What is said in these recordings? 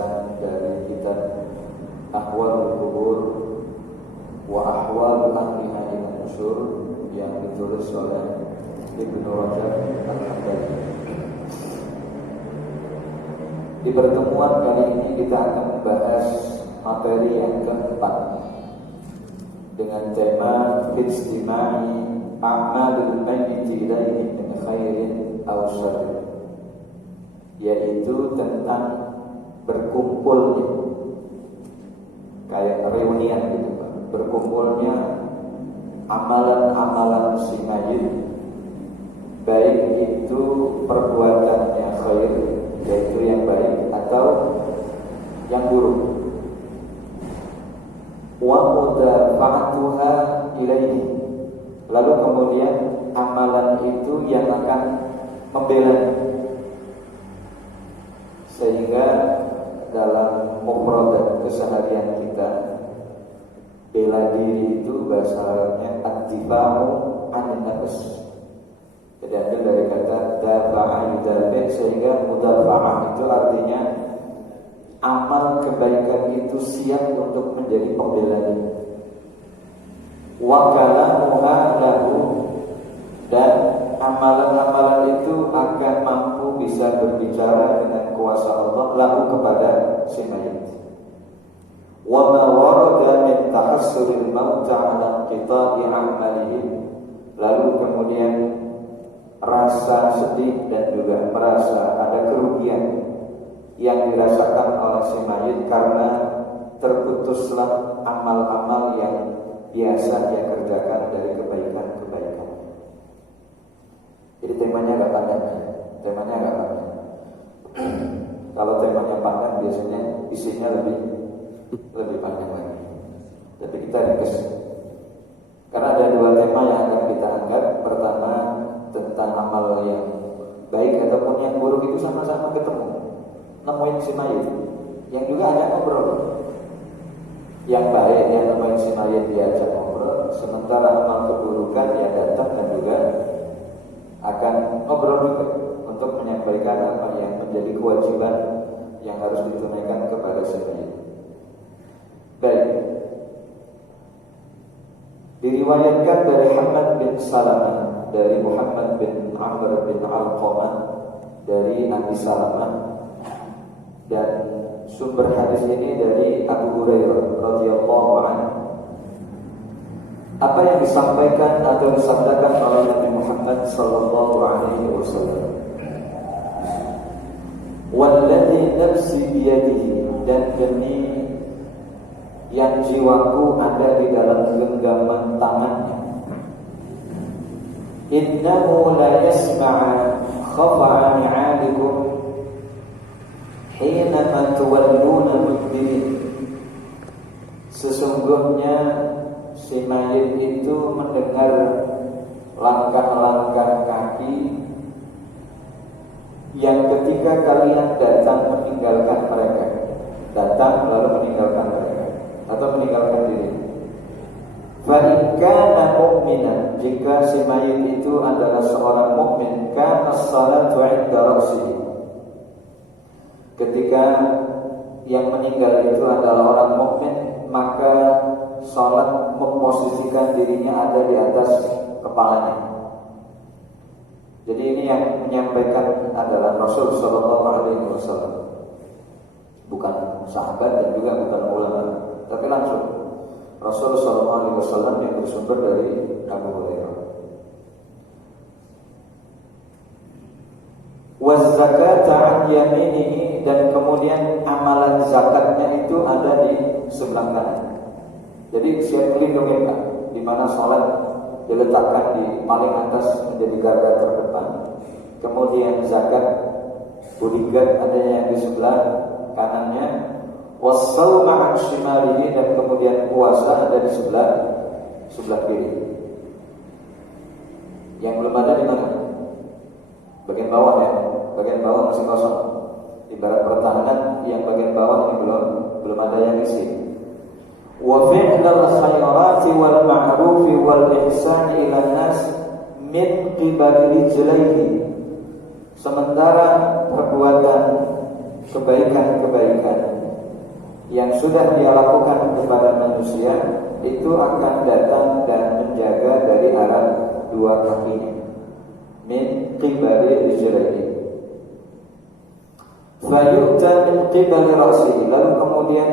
pembahasan dari kitab Ahwalul Qubur wa Ahwal Ahliha Iman Usul yang ditulis oleh Ibnu Rajab Al-Hambali. Di pertemuan kali ini kita akan membahas materi yang keempat dengan tema Ijtima'i a'malul mayyiti ilaihi min khairin aw syarrin, yaitu tentang berkumpulnya, kayak reunian gitu Pak, berkumpulnya amalan-amalan si mayit, baik itu perbuatannya khair, yaitu yang baik, atau yang buruk. Wa mudafa'atuha ilaihi, lalu kemudian amalan itu yang akan membela, sehingga dalam mufradat keseharian kita, bela diri itu bahasa Arabnya ad-difa'u 'anil nafs. Jadi ambil dari kata dafa'a yudafi, sehingga mudafa'ah itu artinya amal kebaikan itu siap untuk menjadi pembelanya. Wa kalamuha lahu, dan amalan-amalan itu akan mampu bisa berbicara dengan kuasa Allah lahu kepada si mayit. Wa ma warada min tahassuril mauta 'ala qita'i 'amalihim, lalu kemudian rasa sedih dan juga merasa ada kerugian yang dirasakan oleh si mayit karena terputuslah amal-amal yang biasa dia kerjakan dari kebaikan-kebaikan. Jadi temanya agak panjang. Kalau temanya panjang biasanya isinya lebih panjang lagi. Tapi kita ringkas, karena ada dua tema yang akan kita angkat. Pertama, tentang amal yang baik ataupun yang buruk itu sama-sama ketemu, nemuin si mayit, yang juga ajak ngobrol. Yang baik yang nemuin si mayit diajak ngobrol, sementara amal keburukan yang datang dan juga akan ngobrol juga untuk menyampaikan apa yang menjadi kewajiban yang harus ditunaikan kepada si mayit. Baik, diriwayatkan dari Hamad bin Salamah, dari Muhammad bin Amr bin Alqamah, dari Abi Salamah, dan sumber hadis ini dari Abu Hurairah radhiyallahu anhu. Apa yang disampaikan atau disabdakan oleh Nabi Muhammad sallallahu alaihi wasallam, walladzi nafsi biyadihi, dan demi yang jiwaku ada di dalam genggaman tangannya, innahu la yasma'a khafa'a ni'alikum hina tuwalluna mudbirin. Sesungguhnya si mayit itu mendengar langkah-langkah kaki yang ketika kalian datang meninggalkan mereka, datang lalu meninggalkan mereka atau meninggalkan diri. Fa in kana mu'minan, jika si mayit itu adalah seorang mukmin, kana as-salatu 'inda ra'sihi, ketika yang meninggal itu adalah orang mukmin, maka salat memposisikan dirinya ada di atas kepalanya. Jadi ini yang menyampaikan adalah Rasul sallallahu alaihi wasallam, bukan sahabat dan juga bukan ulama, tapi langsung Rasul sallallahu alaihi wasallam yang bersumber dari Abu Hurairah. Wa zakata an yaminihi, dan kemudian amalan zakatnya itu ada di sebelah kanan. Jadi siap melindungi Pak, di mana salat diletakkan di paling atas menjadi garda terdepan. Kemudian zakat bodyguard adanya yang di sebelah kanannya. Wassawma an shimalihi, dan kemudian puasa ada di sebelah kiri. Yang belum ada di mana? Bagian bawah ya. Bagian bawah masih kosong. Ibarat pertahanan yang bagian bawah ini belum ada yang isi. Wa fi'lal khairati wal ma'rufi wal ihsani ila nas min qibali rijlaihi. Sementara perbuatan kebaikan-kebaikan yang sudah dia lakukan kepada manusia itu akan datang dan menjaga dari arah dua kakinya, min qibali rijlaihi. Fayu'ta min qibali ra'sihi, lalu kemudian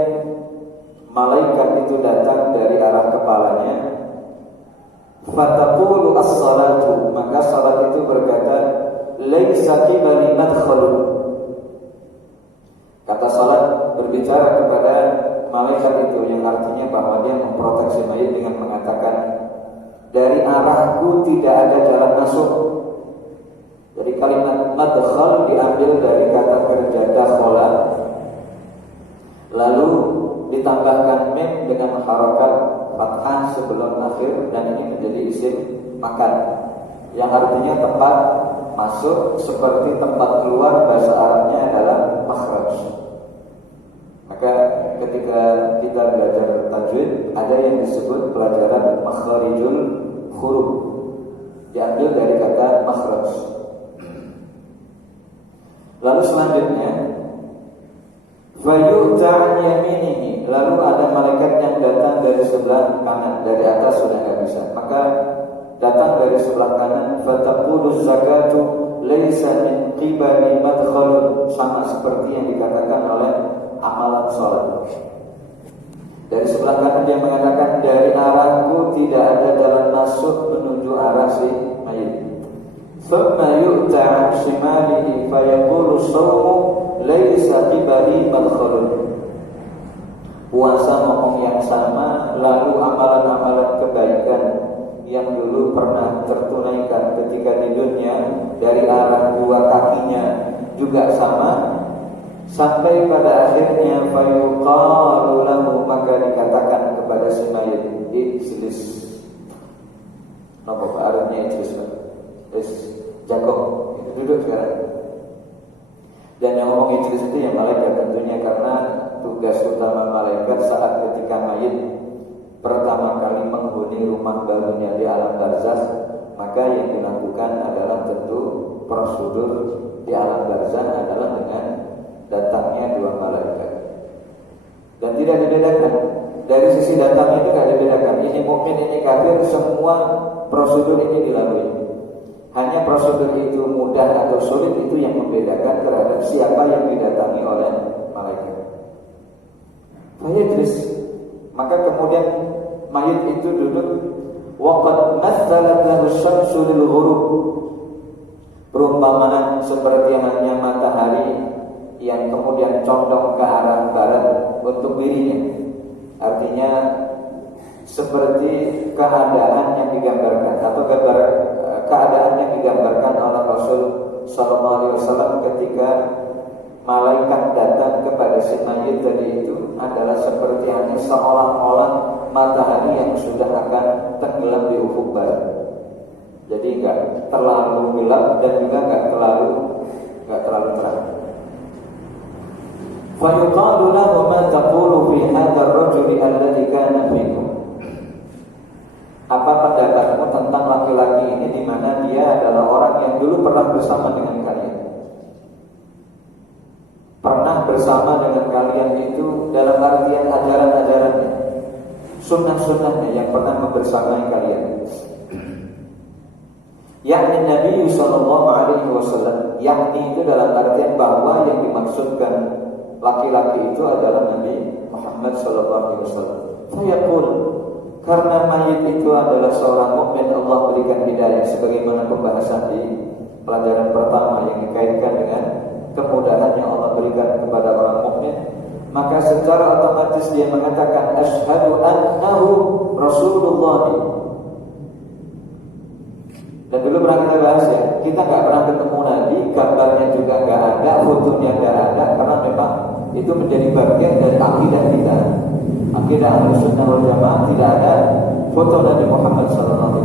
malaikat itu datang dari arah kepalanya. Fataqulu as-salatu, maka salat itu berkata, laisa qibali madkhalun. Kata salat berbicara kepada malaikat itu, yang artinya bahwa dia memproteksi mayit dengan mengatakan, dari arahku tidak ada jalan masuk. Jadi kalimat madkhal diambil dari kata kerja dakhala, lalu ditambahkan mim dengan harakat fathah sebelum akhir, dan ini menjadi isim makan yang artinya tempat masuk, seperti tempat keluar bahasa Arabnya adalah makhraj. Maka ketika kita belajar tajwid ada yang disebut pelajaran makhrijul huruf, diambil dari kata makhraj. Lalu selanjutnya fayu'ta an yaminihi, lalu ada malaikat yang datang dari sebelah kanan, dari atas sudah tidak bisa, maka datang dari sebelah kanan. Fataqulu zakatu laisa min qibali madkhalun, sama seperti yang dikatakan oleh amalan salat. Dari sebelah kanan dia mengatakan, dari arahku tidak ada jalan masuk menuju arah si mayit. Thumma yu'ta an shimalihi fayaqulu shawmu laisa qibali madkhalun. Puasa ngomong yang sama, lalu amalan-amalan kebaikan yang dulu pernah tertunaikan ketika di dunia dari arah dua kakinya juga sama, sampai pada akhirnya fayuqalu lahu, maka dikatakan kepada si mayit, ijlis. Napa artinya ijlis? Jago, duduk sekarang. Dan yang ngomong ijlis itu yang malaikat tentunya, karena tugas utama malaikat saat ketika mayit pertama kali menghuni rumah barunya di alam barzakh, maka yang dilakukan adalah tentu prosedur di alam barzakh adalah dengan datangnya dua malaikat. Dan tidak dibedakan dari sisi datang itu, tidak dibedakan ini mukmin ini kafir, semua prosedur ini dilalui. Hanya prosedur itu mudah atau sulit itu yang membedakan terhadap siapa yang didatangi oleh malaikat. Fayajlis, maka kemudian mayit itu duduk. Waqad mathalat lahu syamsu lil ghurub, perumpamaan seperti halnya matahari yang kemudian condong ke arah barat untuk dirinya. Artinya seperti keadaan yang digambarkan atau keadaan yang digambarkan oleh Rasul sallallahu alaihi wasallam ketika malaikat datang kepada si mayit tadi itu adalah seperti halnya seolah-olah matahari yang sudah akan tenggelam di ufuk barat. Jadi enggak terlalu gelap dan juga enggak terlalu terang. Fa yuqalu lahu ma taqulu fi hadha ar-rajuli alladhi kana fikum. Apa pendapatmu tentang laki-laki ini di mana dia adalah orang yang dulu pernah bersama dengan kalian? Pernah bersama dengan kalian itu dalam artian ajaran-ajarannya, sunnah-sunnahnya yang pernah membersamai kalian. Yakni Nabi sallallahu alaihi wasallam, yakni itu dalam artian bahwa yang dimaksudkan laki-laki itu adalah Nabi Muhammad sallallahu alaihi wasallam. Fayaqul, karena mayit itu adalah seorang mukmin, Allah berikan hidayah sebagaimana pembahasan di pelajaran pertama yang dikaitkan dengan kemudahan yang Allah berikan kepada orang mukmin, maka secara otomatis dia mengatakan asyhadu annahu Rasulullah. Dan dulu pernah kita bahas ya, kita nggak pernah ketemu Nabi, gambarnya juga nggak ada, fotonya nggak ada, karena memang itu menjadi bagian dari akidah kita. Akidah Ahlussunnah wal Jamaah tidak ada foto Nabi Muhammad SAW.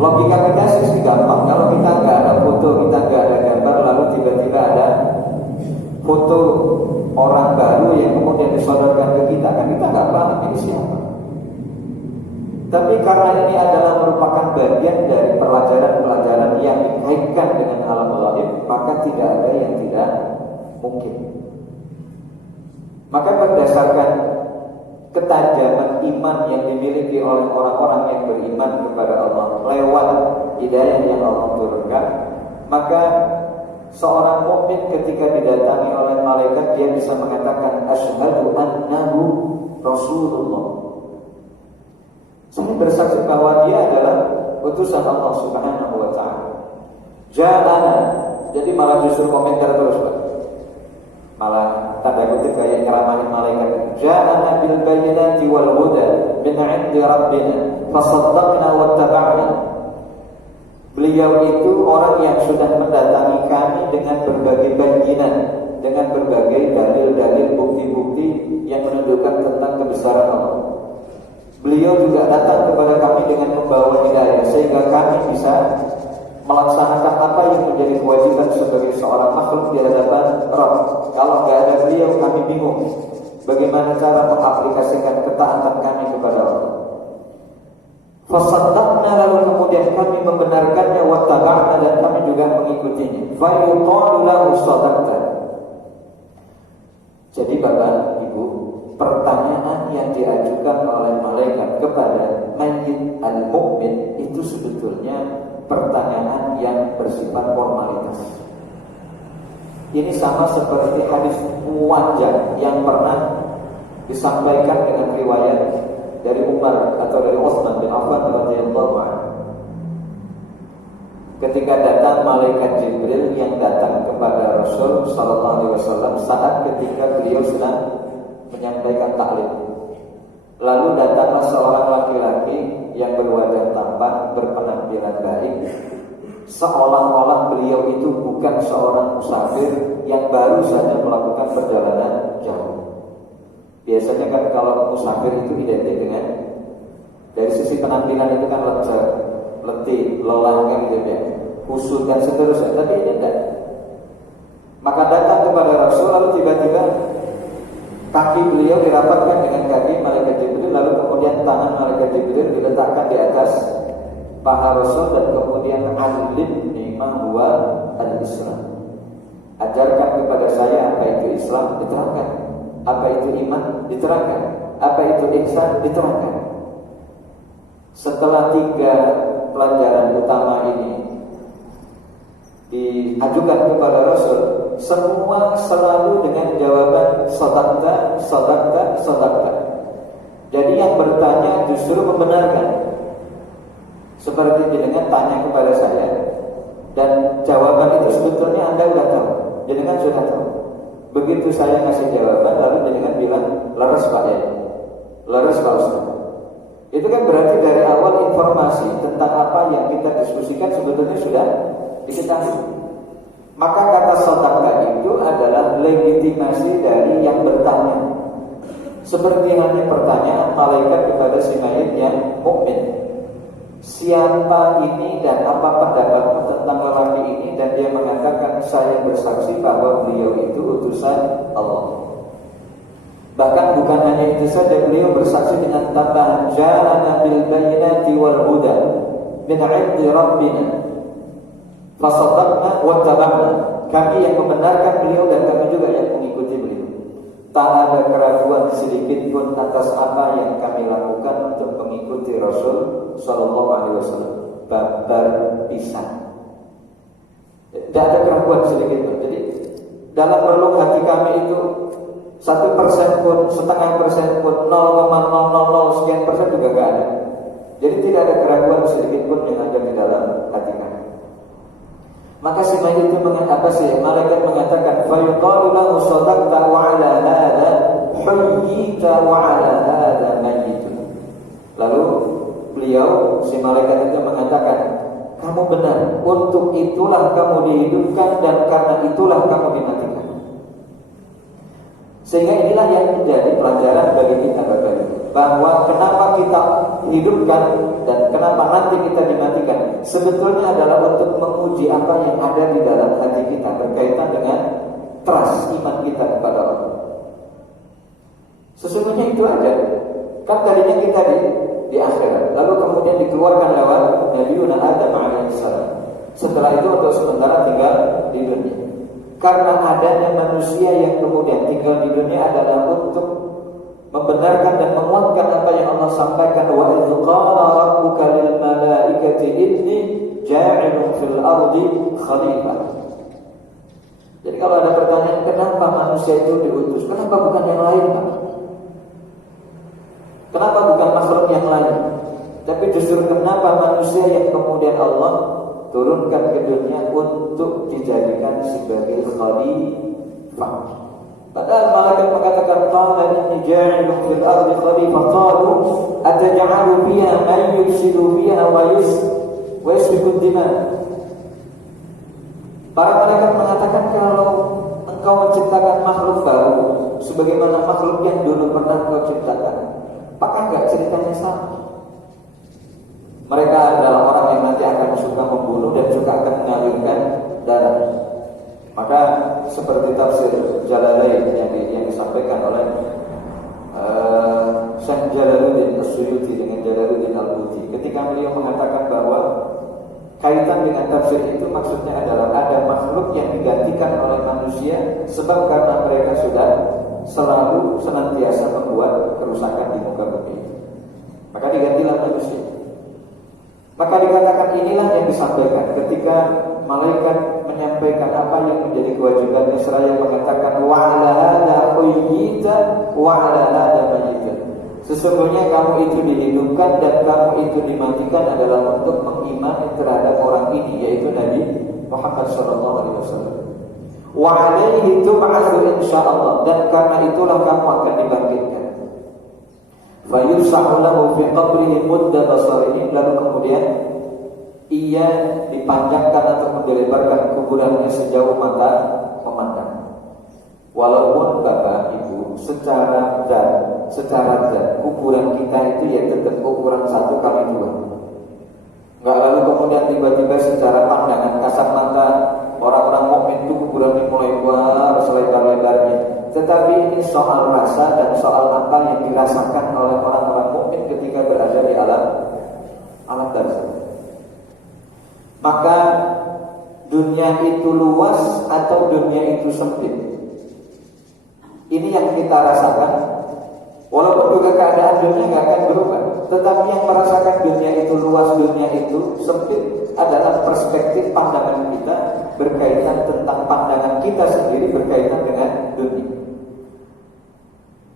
Logika kita sih gampang. Kalau kita nggak ada foto, kita nggak ada gambar, lalu tiba-tiba ada foto orang baru yang kemudian disodorkan ke kita, kan kita nggak paham ini siapa. Tapi karena ini adalah merupakan bagian dari pelajaran-pelajaran yang dikaitkan dengan alam gaib, maka tidak ada yang tidak mungkin. Maka berdasarkan ketajaman iman yang dimiliki oleh orang-orang yang beriman kepada Allah lewat hidayah yang Allah turunkan, maka seorang mukmin ketika didatangi oleh malaikat dia bisa mengatakan asyhadu annahu rasulullah. Saya bersaksi bahwa dia adalah utusan Allah Subhanahu wa taala. Ja'ana, jadi malah justru komentar terus, Pak. Malah tanda kutip kayak nyeramahin malaikat. Ja'ana bil bayyinati wal huda min 'indi rabbina fasaddaqna wattaba'na. Beliau itu orang yang sudah mendatangi kami dengan berbagai bayyinat, dengan berbagai dalil-dalil, bukti-bukti yang menunjukkan tentang kebesaran Allah. Beliau juga datang kepada kami dengan membawa hidayah sehingga kami bisa melaksanakan apa yang menjadi kewajiban sebagai seorang makhluk di hadapan Rabb. Kalau tidak ada beliau kami bingung bagaimana cara mengaplikasikan ketaatan kami kepada Allah. Fasaddaqna, lalu kemudian kami membenarkannya, wattaba'na, dan kami juga mengikutinya. Fa yuqalu lahu sadaqta. Jadi Bapak Ibu, pertanyaan yang diajukan oleh malaikat kepada mayyit al-mu'min itu sebetulnya pertanyaan yang bersifat formalitas. Ini sama seperti hadis muwajjah yang pernah disampaikan dengan riwayat dari Umar atau dari Utsman bin Affan radhiyallahu anhu. Ketika datang malaikat Jibril yang datang kepada Rasul sallallahu alaihi wasallam saat ketika beliau sedang menyampaikan taklim. Lalu datanglah seorang laki-laki yang berwajah tampan, berpenampilan baik, seolah-olah beliau itu bukan seorang musafir yang baru saja melakukan perjalanan jauh. Biasanya kan kalau musafir itu identik dengan dari sisi penampilan itu kan lecet, letih, lelah kan gitu ya, kusut dan seterusnya. Tapi ini enggak. Maka datang kepada Rasul, lalu tiba-tiba kaki beliau dirapatkan dengan kaki malaikat Jibril, lalu kemudian tangan malaikat Jibril diletakkan di atas paha Rasul dan kemudian alimni ma huwa al-Islam. Ajarkan kepada saya apa itu Islam, diterangkan. Apa itu iman, diterangkan. Apa itu ihsan, diterangkan. Setelah 3 pelajaran utama ini diajukan kepada Rasul, semua selalu dengan jawaban sadaqta, sadaqta, sadaqta. Jadi yang bertanya justru membenarkan. Seperti jenengan tanya kepada saya, dan jawaban itu sebetulnya Anda sudah tahu, jenengan sudah tahu. Begitu saya ngasih jawaban, lalu jenengan bilang leres Pak ya, leres Pak Ustaz. Itu kan berarti dari awal informasi tentang apa yang kita diskusikan sebetulnya sudah diketahui. Maka kata sadaqah itu adalah legitimasi dari yang bertanya. Seperti halnya pertanyaan malaikat kepada si mayit yang mukmin. Siapa ini dan apa pendapatmu tentang lelaki ini? Dan dia mengatakan, saya bersaksi bahwa beliau itu utusan Allah. Bahkan bukan hanya itu saja, beliau bersaksi dengan tambahan ja'ana bil bayyinati wal huda min 'indi rabbina fasaddaqna wa taba'na. Kami yang membenarkan beliau dan kami juga yang mengikuti beliau. Tak ada keraguan sedikit pun atas apa yang kami lakukan untuk mengikuti Rasul sallallahu alaihi wasallam. Babar pisan. Tidak ada keraguan sedikit pun. Jadi dalam relung hati kami itu 1% pun, 0,5% pun, 0,000 sekian persen juga tidak ada. Jadi tidak ada keraguan sedikit pun yang ada di dalam hati kami. Maka si mayit itu mengatakan, malaikat mengatakan, fa yuqalu lahu sadaqta wa 'ala hadha huyyita wa 'ala hadha mayyit. Lalu beliau, si malaikat itu mengatakan, kamu benar, untuk itulah kamu dihidupkan dan karena itulah kamu dimatikan. Sehingga inilah yang menjadi pelajaran bagi kita Bapak Ibu, bahwa kenapa kita hidupkan dan kenapa nanti kita dimatikan sebetulnya adalah untuk menguji apa yang ada di dalam hati kita berkaitan dengan trust iman kita kepada Allah. Sesungguhnya itu aja. Kan tadinya kita di akhirat, lalu kemudian dikeluarkan lewat Nabi Adam alaihissalam. Setelah itu untuk sementara tinggal di dunia. Karena adanya manusia yang kemudian tinggal di dunia adalah untuk membenarkan dan menguatkan apa yang Allah sampaikan, wa idz qala rabbuka lil malaikati inni ja'ilun fil ardi khalifah. Jadi kalau ada pertanyaan kenapa manusia itu diutus, kenapa bukan yang lain, Pak? Kenapa bukan makhluk yang lain? Tapi justru kenapa manusia yang kemudian Allah turunkan ke dunia untuk dijadikan sebagai khalifah. Padahal malaikat mengatakan qala inni ja'ilun fil ardi khalifah, qalu ataj'alu fiha man yufsidu fiha wa yasfiku dima. Para malaikat mengatakan kalau engkau menciptakan makhluk baru sebagaimana makhluk yang dulu pernah engkau ciptakan, apakah enggak ceritanya sama? Mereka adalah orang yang nanti akan suka membunuh dan juga akan mengalirkan darah. Maka seperti tafsir Jalalain yang disampaikan oleh Syekh Jalaluddin As-Suyuti dengan Jalaluddin Al-Buti, ketika beliau mengatakan bahwa kaitan dengan tafsir itu maksudnya adalah ada makhluk yang digantikan oleh manusia sebab karena mereka sudah selalu senantiasa membuat kerusakan di muka bumi, maka digantilah manusia. Maka dikatakan inilah yang disampaikan ketika malaikat menyampaikan apa yang menjadi kewajibannya, seraya mengatakan wa 'ala hadza quyyita wa 'ala hadza mayyita. Sesungguhnya kamu itu dihidupkan dan kamu itu dimatikan adalah untuk mengimani terhadap orang ini, yaitu Nabi Muhammad SAW. Wa 'alaihi tub'atsu insyaallah, dan karena itulah kamu akan dibangkitkan. Fa yus'alu lahu fi qabrihi mudda basarihi, lalu kemudian ia dipanjangkan atau dilebarkan kuburannya sejauh mata memandang. Walaupun Bapak Ibu secara zat ukuran kita itu ya tetap ukuran 1x2. Enggak lalu kemudian tiba-tiba secara pandangan kasat mata orang-orang mukmin itu kuburannya mulai besar selebar-lebarnya. Tetapi ini soal rasa dan soal apa yang dirasakan oleh orang-orang mukmin ketika berada di alam barzakh. Maka dunia itu luas atau dunia itu sempit, ini yang kita rasakan. Walaupun juga keadaan dunia nggak akan berubah, tetapi yang merasakan dunia itu luas, dunia itu sempit adalah perspektif pandangan kita berkaitan tentang pandangan kita sendiri berkaitan dengan dunia.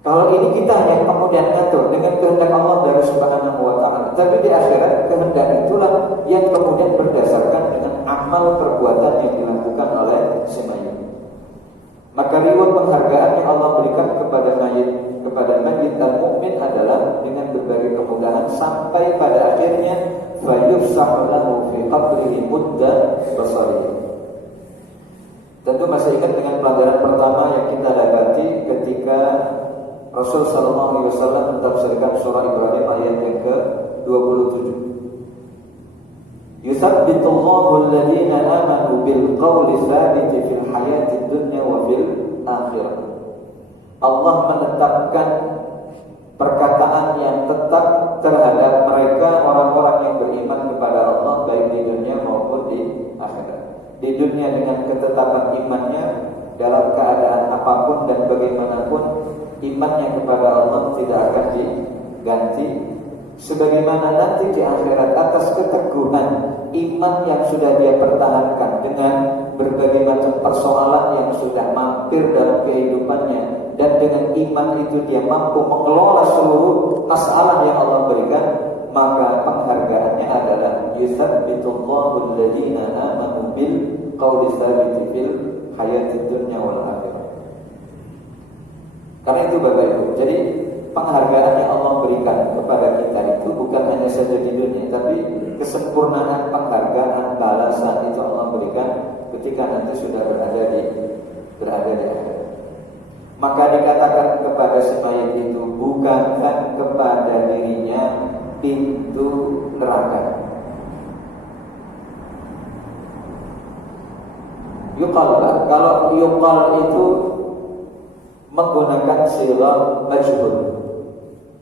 Kalau ini kita yang kemudian ngatur dengan kehendak Allah dari Subhanahu wa ta'ala, tapi di akhirat kehendak itulah yang kemudian berdasarkan dengan amal perbuatan yang dilakukan oleh si mayit. Maka reward penghargaan yang Allah berikan kepada mayit dan mukmin adalah dengan berbagai kemudahan sampai pada akhirnya fayufsahu lahu fi qabrihi mudda basarihi. Tentu masih ingat dengan pelajaran pertama yang kita dapati ketika Rasul sallallahu alaihi wasallam mentafsirkan surah Ibrahim ayat yang ke-27. Yuthabbitullahu alladhina amanu bil qawli tsabiti fil hayatid dunya wa fil akhirah. Allah menetapkan perkataan yang tetap terhadap mereka orang-orang yang beriman kepada Allah baik di dunia maupun di akhirat. Di dunia dengan ketetapan imannya dalam keadaan apapun dan bagaimanapun, imannya kepada Allah tidak akan diganti. Sebagaimana nanti di akhirat atas keteguhan iman yang sudah dia pertahankan dengan berbagai macam persoalan yang sudah mampir dalam kehidupannya, dan dengan iman itu dia mampu mengelola seluruh masalah yang Allah berikan, maka penghargaannya adalah yuthabbitullahu alladhina amanu bil qawli tsabiti fil hayatid dunya wal akhirah. Karena itu Bapak Ibu, jadi penghargaan yang Allah berikan kepada kita itu bukan hanya saja di dunia, tapi kesempurnaan penghargaan balasan itu Allah berikan ketika nanti sudah berada di akhirat. Maka dikatakan kepada si mayit itu, bukakan kepada dirinya pintu neraka. Yuqal, kalau yuqal itu menggunakan sighah majhul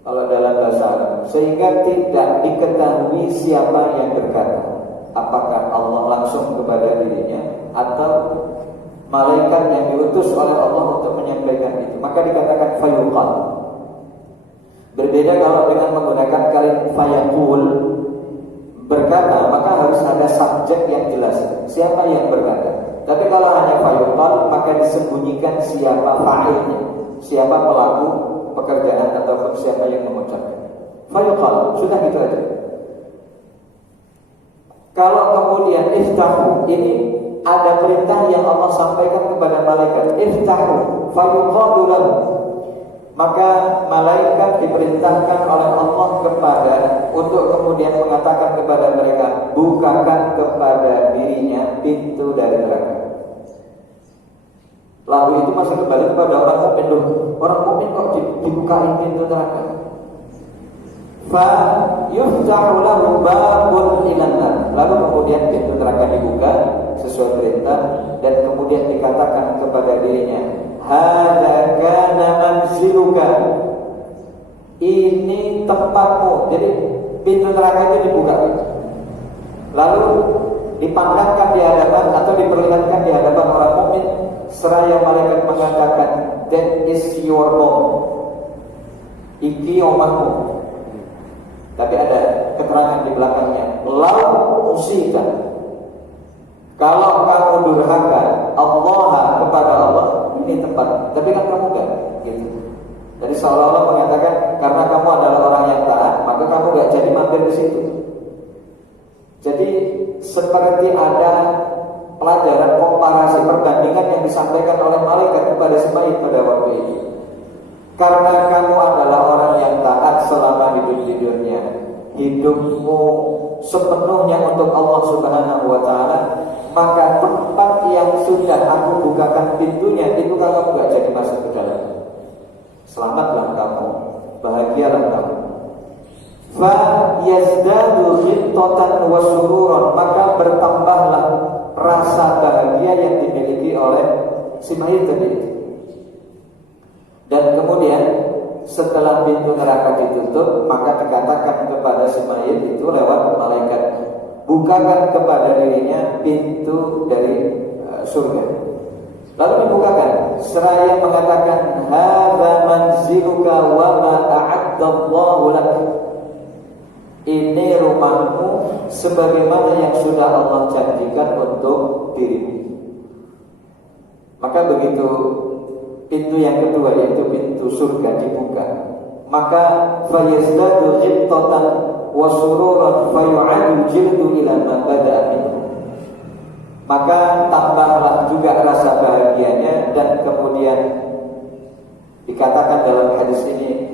kalau dalam bahasa Arab, sehingga tidak diketahui siapa yang berkata. apakah Allah langsung kepada dirinya atau malaikat yang diutus oleh Allah untuk menyampaikan itu, maka dikatakan fayuqal. Berbeda kalau dengan menggunakan kalimat fayaqul, berkata, maka harus ada subjek yang jelas, siapa yang berkata. Tapi kalau hanya fayuqal, maka disembunyikan siapa fa'ilnya, siapa pelaku pekerjaan ataupun siapa yang mengucapkan. Fayuqal, sudah gitu aja. Kalau kemudian iftahu, ini ada perintah yang Allah sampaikan kepada malaikat, iftahu fayuqalu lahu, maka malaikat diperintahkan oleh Allah kepada untuk kemudian mengatakan kepada mereka, bukakan kepada dirinya pintu dari neraka. Lalu itu masih kembali kepada orang mukmin. Orang mukmin kok dibukain pintu neraka? Fa yuftahu lahu babun ilan nar. Lalu kemudian pintu neraka dibuka sesuai perintah dan kemudian dikatakan kepada dirinya, hadza kana manziluka, ini tempatmu. Jadi pintu neraka itu dibuka, lalu dipandangkan di hadapan atau diperlihatkan di hadapan orang mukmin, seraya malaikat mengatakan, that is your home, iki omahmu. Tapi ada keterangan di belakangnya, lau usita, kalau kamu durhaka Allah kepada Allah, ini tempat. Tapi kan kamu enggak gitu. Jadi seolah-olah mengatakan karena kamu adalah orang yang taat, maka kamu enggak jadi mampir di situ. Jadi seperti ada pelajaran komparasi perbandingan yang disampaikan oleh malaikat kepada Ismail pada waktu itu. Karena kamu adalah orang yang taat selama hidup di dunia, hidupmu sepenuhnya untuk Allah Subhanahu wa taala, maka tempat yang sudah aku bukakan pintunya itu kamu enggak jadi masuk ke dalam. Selamatlah kamu, bahagialah kamu. Fa yazdadu khintatan wa sururan, maka bertambahlah rasa bahagia yang dimiliki oleh Ismail tadi itu. Dan kemudian setelah pintu neraka ditutup, maka dikatakan kepada Ismail itu lewat malaikat, bukakan kepada dirinya pintu dari surga. Lalu dibukakan, seraya mengatakan, hadza manziluka wa ma a'addallahu lak, ini rumahmu sebagaimana yang sudah Allah janjikan untuk dirimu. Maka begitu pintu yang kedua, yaitu pintu surga dibuka, maka fayazdadu ghibtatan wa sururan fayu'adu jildu ila ma bada'a minhu, maka tambahlah juga rasa bahagianya. Dan kemudian dikatakan dalam hadis ini,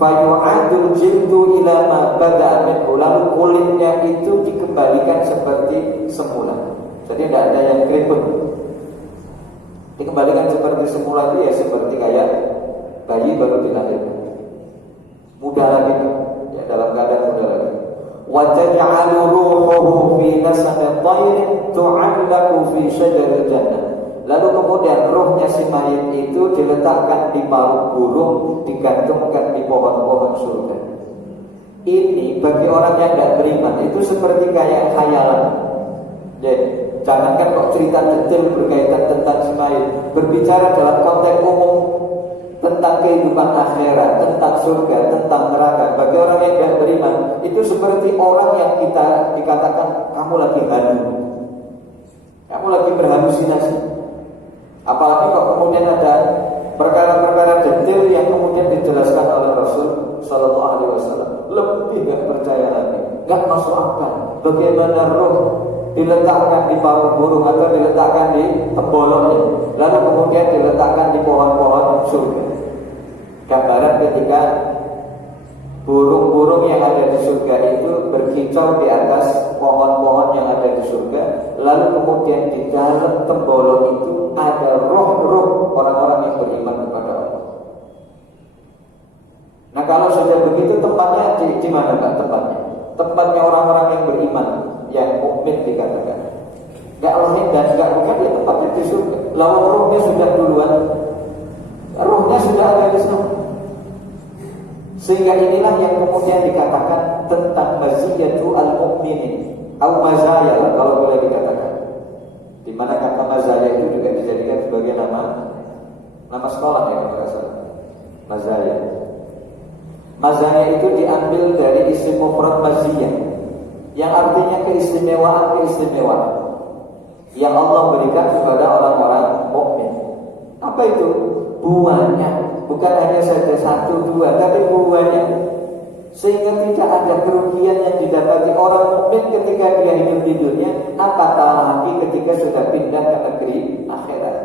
fayu'adu jildu ila ma bada'a minhu, lalu kulitnya itu dikembalikan seperti semula. Jadi tidak ada yang keriput, dikembalikan seperti semula itu ya seperti kayak bayi baru dilahirkan, muda lagi ya, dalam keadaan muda lagi. Wa taj'alu ruhuhu fi nasami thayrin tu'allaqu fi syajaril jannah, lalu kemudian ruhnya si mayit itu diletakkan di paruh burung, digantungkan di pohon-pohon surga. Ini bagi orang yang tidak beriman itu seperti kayak khayalan. Jadi jangankan kok cerita detail berkaitan tentang Ismail, berbicara dalam konteks umum tentang kehidupan akhirat, tentang surga, tentang neraka, bagi orang yang tidak beriman itu seperti orang yang kita dikatakan kamu lagi halu, kamu lagi berhalusinasi. Apalagi kok kemudian ada perkara-perkara detail yang kemudian dijelaskan oleh Rasul Sallallahu Alaihi Wasallam, lebih nggak percaya lagi, nggak masuk akal. Bagaimana roh diletakkan di paruh burung atau diletakkan di temboloknya, lalu kemudian diletakkan di pohon-pohon surga. Gambaran ketika burung-burung yang ada di surga itu berkicau di atas pohon-pohon yang ada di surga, lalu kemudian di dalam tembolok itu ada roh-roh orang-orang yang beriman kepada Allah. Nah kalau sudah begitu tempatnya di mana Pak tempatnya? Tempatnya orang-orang yang beriman, yang mukmin dikatakan. Gak lahir dan gak bukan ya tempatnya di surga. Lalu rohnya sudah duluan, rohnya sudah ada di sana. Sehingga inilah yang kemudian dikatakan tentang maziyatu al-mu'minin, Au mazaya kalau boleh dikatakan. Di mana kata mazaya itu juga dijadikan sebagai nama sekolah ya kalau tidak salah. Mazaya. Mazaya itu diambil dari isim mufrad maziyah yang artinya keistimewaan yang Allah berikan kepada orang-orang mukmin. Apa itu? Buahnya, bukan hanya saja 1, 2, tapi buahnya. Sehingga tidak ada kerugian yang didapati orang mukmin ketika dia hidup di dunia, apatah lagi ketika sudah pindah ke negeri akhirat.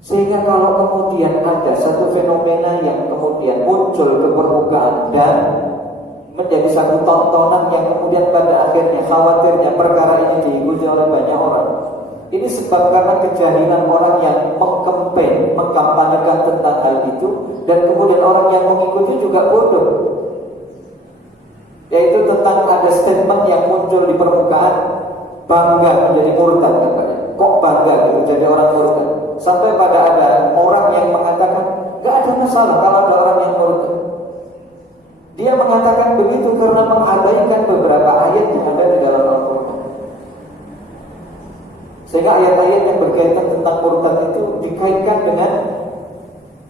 Sehingga kalau kemudian ada satu fenomena yang kemudian muncul ke permukaan dan menjadi satu tontonan yang kemudian pada akhirnya khawatirnya perkara ini diikuti oleh banyak orang. Ini sebab karena kejahilan orang yang mengkampanyekan tentang hal itu, dan kemudian orang yang mengikuti juga bodoh. Yaitu tentang ada statement yang muncul di permukaan, bangga menjadi murtad katanya. Kok bangga gitu jadi orang murtad? Sampai pada ada orang yang mengatakan gak ada masalah kalau ada orang yang murtad. Dia mengatakan begitu karena mengabaikan beberapa ayat yang ada di dalam Al-Quran. Sehingga ayat-ayat yang berkaitan tentang murtad itu dikaitkan dengan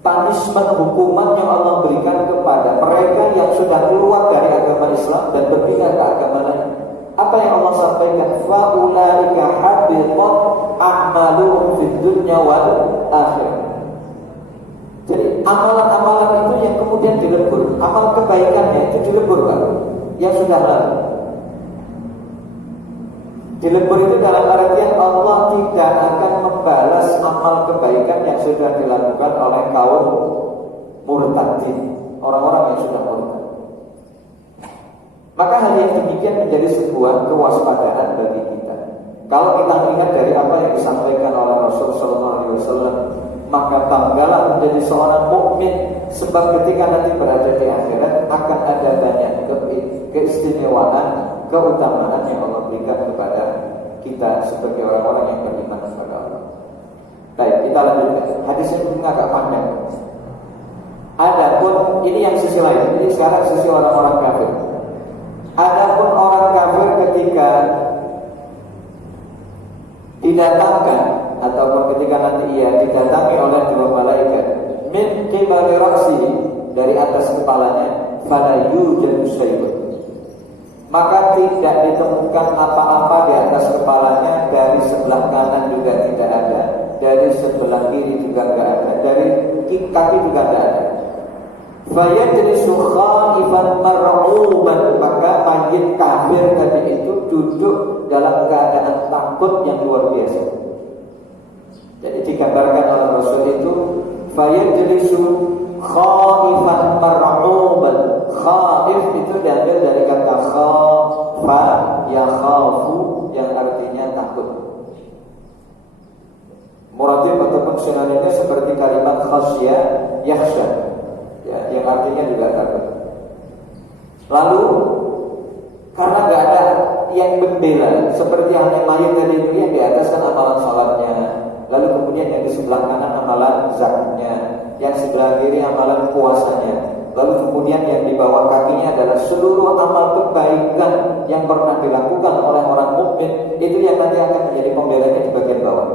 punishment, hukuman yang Allah berikan kepada mereka yang sudah keluar dari agama Islam dan berpindah ke agama lain. Apa yang Allah sampaikan? Fa'ulaika habitat a'maluhum fid dunya wal akhirah. Jadi amalan-amalan itu yang kemudian dilebur, amal kebaikannya itu dileburkan yang sudah lalu. Dilebur itu dalam artian Allah tidak akan membalas amal kebaikan yang sudah dilakukan oleh kaum murtadin, orang-orang yang sudah murtad. Maka hal yang demikian menjadi sebuah kewaspadaan bagi kita. Kalau kita melihat dari apa yang disampaikan oleh Rasulullah SAW, maka banggalah menjadi seorang mukmin, sebab ketika nanti berada di akhirat akan ada banyak keistimewaan, keutamaan yang Allah berikan kepada kita sebagai orang-orang yang beriman kepada Allah. Baik, kita lanjutkan. Hadisnya mungkin agak panjang. Adapun ini yang sisi lain. Ini sekarang sisi orang-orang kafir. Adapun orang kafir ketika didatangkan ataupun ketika nanti ia didatangi oleh dua malaikat min qibali ra'sihi, dari atas kepalanya, fala yujadu syai'un, maka tidak ditemukan apa-apa di atas kepalanya. Dari sebelah kanan juga tidak ada, dari sebelah kiri juga tidak ada, dari kaki juga tidak ada. Fayajlisu khaifan mar'uban, maka mayit kafir tadi itu duduk dalam keadaan takut yang luar biasa. Jadi digambarkan oleh Rasul itu fayajlisu khaifan mar'uban. Khaif itu diambil dari kata khafa yakhafu, yang artinya takut. Muratif ataupun sinonimnya seperti kalimat khasya yakhsha, ya, yang artinya juga takut. Lalu karena gak ada yang membela, seperti yang mayit tadi itu yang di atas kan amalan salatnya, lalu kemudian yang di sebelah kanan amalan zakatnya, yang sebelah kiri amalan puasanya, lalu kemudian yang di bawah kakinya adalah seluruh amal kebaikan yang pernah dilakukan oleh orang mukmin. Itu yang nanti akan menjadi pembelanya di bagian bawah.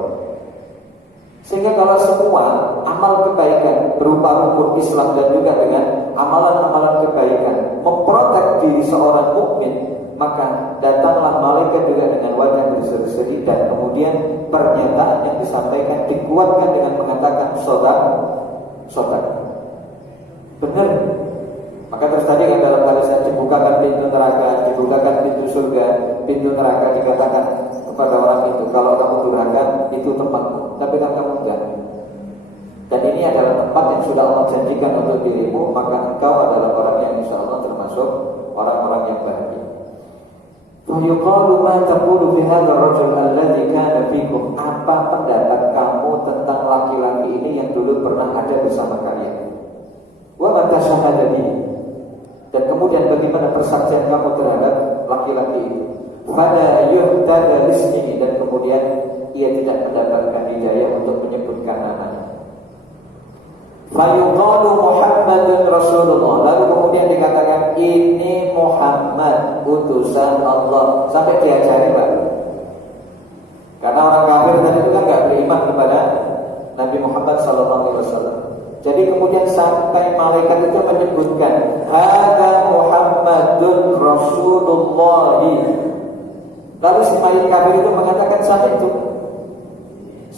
Sehingga kalau semua amal kebaikan berupa rukun Islam dan juga dengan amalan-amalan kebaikan memprotek diri seorang mukmin, maka datanglah malaikat juga dengan wajah berseri-seri, dan kemudian pernyataan yang disampaikan dikuatkan dengan mengatakan sodak. Benar. Maka terus tadi kan dalam hadis dibukakan pintu neraka, dibukakan pintu surga, pintu neraka, dikatakan kepada orang itu, kalau kamu durhaka itu tempatmu, tapi kan kamu enggak. Dan ini adalah tempat yang sudah Allah janjikan untuk dirimu, maka engkau adalah orang yang insya Allah termasuk orang-orang yang bahagia. Fayuqalu ma taqulu fi hadzal rajul alladzi kana fikum, apa pendapat kamu tentang laki-laki ini yang dulu pernah ada bersama kalian? Wa ma tashahada bihi, dan kemudian bagaimana persaksian kamu terhadap laki-laki itu? Fala yuhtada lismihi, dan kemudian ia tidak mendapatkan hidayah untuk menyebutkan namanya. Fayuqalu Muhammadun Rasulullah. Lalu kemudian dikatakan ini Muhammad utusan Allah. Sampai diajari Pak. Karena orang kafir tadi itu kan nggak beriman kepada Nabi Muhammad SAW. Jadi kemudian sampai malaikat itu menyebutkan Hada Muhammadun Rasulullah. Lalu si malaikat kafir itu mengatakan saat itu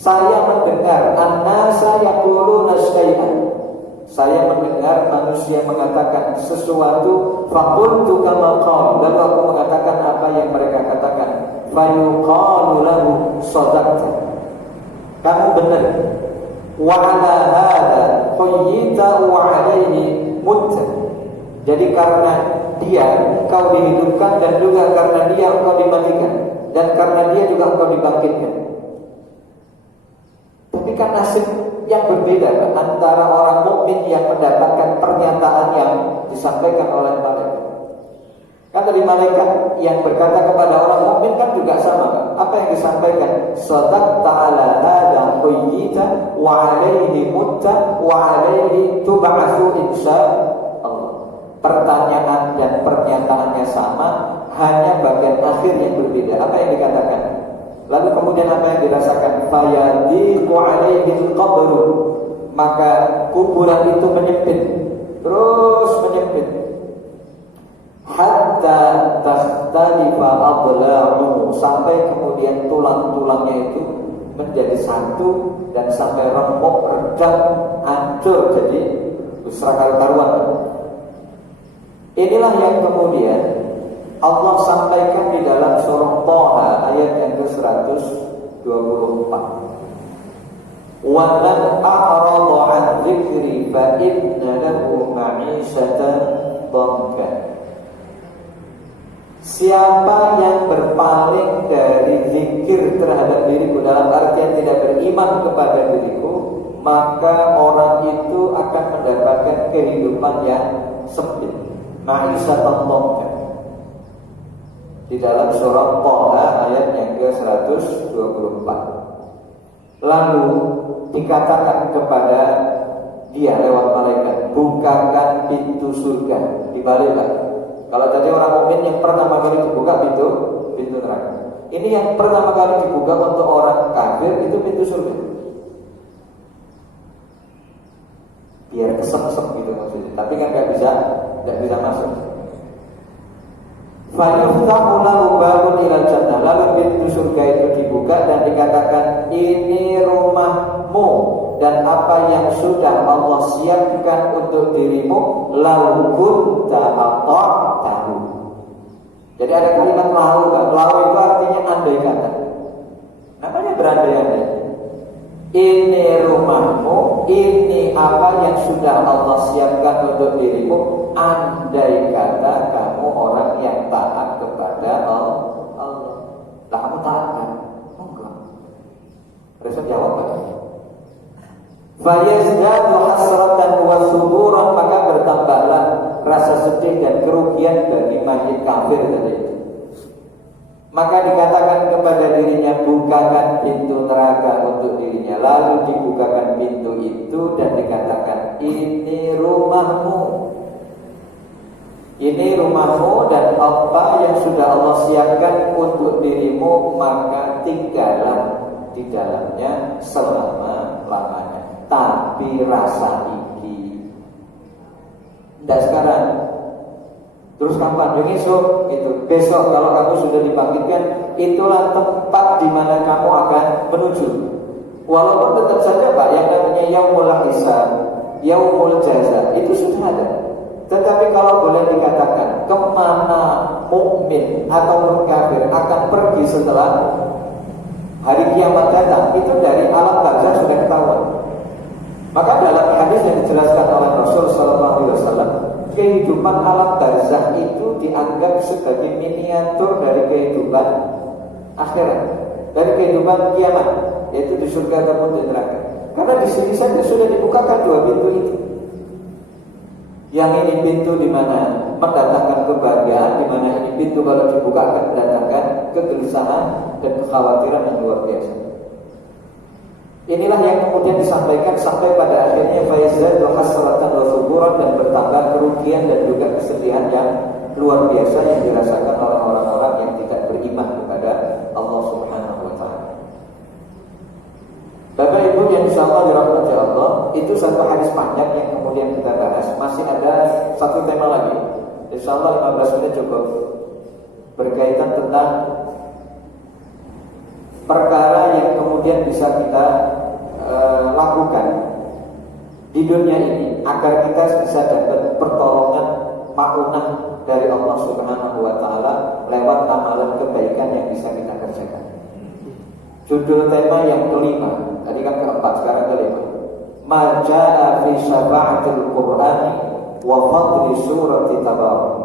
saya mendengar an-nasa yaquluna syai'an. Saya mendengar manusia mengatakan sesuatu, faqultu kama qala. Lalu aku mengatakan apa yang mereka katakan. Fayuqalu lahu shadaqta. Kamu benar. Wa ala hadza huyyita wa alayhi mutta. Jadi karena dia engkau dihidupkan dan juga karena dia engkau dimatikan dan karena dia juga engkau dibangkitkan. Tapi kan nasib yang berbeda antara orang mukmin yang mendapatkan pernyataan yang disampaikan oleh malaikat. Kan dari malaikat yang berkata kepada orang mukmin kan juga sama kan? Apa yang disampaikan? Shadaqta ala hadza huyyita wa alayhi mutta wa alayhi tub'atsu insyaallah. Pertanyaan dan pernyataannya sama, hanya bagian akhir yang berbeda. Apa yang dikatakan? Lalu kemudian apa yang dirasakan? Fayadiqu alaihil qabru. Maka kuburan itu menyempit, terus menyempit. Hatta takhtalifa adla'u. Sampai kemudian tulang-tulangnya itu menjadi satu dan sampai remuk, redam, hancur jadi seragam karuan. Inilah yang kemudian Allah sampaikan di dalam surah Thaha ayat yang ke-124. Wa man a'rada 'an dzikri fa inna lahu ma'isyatan dhanka. Siapa yang berpaling dari zikir terhadap diriku, dalam artian tidak beriman kepada diriku, maka orang itu akan mendapatkan kehidupan yang sempit. Ma'isyatan dhanka. Di dalam surah Thaha ayat yang ke-124. Lalu dikatakan kepada dia lewat malaikat, bukakan pintu surga. Dibalikkan. Kalau tadi orang mukmin yang pertama kali dibuka pintu neraka. Ini yang pertama kali dibuka untuk orang kafir itu pintu surga. Biar kesem-sem gitu maksudnya. Tapi kan nggak bisa masuk. Fayuftahu lahu babun ilal jannah. Lalu pintu surga itu dibuka dan dikatakan ini rumahmu dan apa yang sudah Allah siapkan untuk dirimu lau kunta ata'tahu. Jadi ada kalimat lau. Lau itu artinya andai kata. Namanya berandai-andai. Ini rumahmu, ini apa yang sudah Allah siapkan untuk dirimu, andai kata kamu orang yang taat kepada Allah. Lah kamu taat kan? Enggak. Resep jawab kan? Fayazdadu hasratan wa suburan, maka bertambahlah rasa sedih dan kerugian bagi mayit kafir tadi. Maka dikatakan kepada dirinya, bukakan pintu neraka untuk dirinya. Lalu dibukakan pintu itu dan dikatakan, ini rumahmu. Ini rumahmu dan apa yang sudah Allah siapkan untuk dirimu, maka tinggallah di dalamnya selama-lamanya. Tapi rasa iki tidak sekarang. Terus kapan? Besok gitu. Besok kalau kamu sudah dibangkitkan, itulah tempat di mana kamu akan menuju. Walaupun tetap saja Pak, yang namanya yaumul hisab, yaumul jaza itu sudah ada. Tetapi kalau boleh dikatakan, kemana mukmin atau kafir akan pergi setelah hari kiamat datang, itu dari alam barzakh sudah ketahuan. Maka dalam hadis yang dijelaskan oleh Rasul SAW, kehidupan alam barzakh itu dianggap sebagai miniatur dari kehidupan akhirat, dari kehidupan kiamat, yaitu di surga ataupun di neraka. Karena di sini saja sudah dibukakan dua pintu itu. Yang ini pintu di mana mendatangkan kebahagiaan, di mana ini pintu kalau dibuka akan mendatangkan kegelisahan dan kekhawatiran yang luar biasa. Inilah yang kemudian disampaikan sampai pada akhirnya faizatu hasratan wa thuburan, dan bertambah kerugian dan juga kesedihan yang luar biasa yang dirasakan oleh orang-orang yang tidak beriman kepada Allah Subhanahu wa taala. Bapak Ibu yang insyaallah dirahmati Allah, itu satu hadis panjang yang kemudian kita bahas. Masih ada satu tema lagi. Insyaallah 15 menit cukup. Berkaitan tentang perkara yang kemudian bisa kita lakukan di dunia ini agar kita bisa dapat pertolongan ma'unah dari Allah Subhanahu wa taala lewat amalan kebaikan yang bisa kita kerjakan. Judul tema yang kelima, tadi kan keempat, sekarang kelima. Ma jaa fi syafa'atil Qur'ani wa fadli surati Tabarak.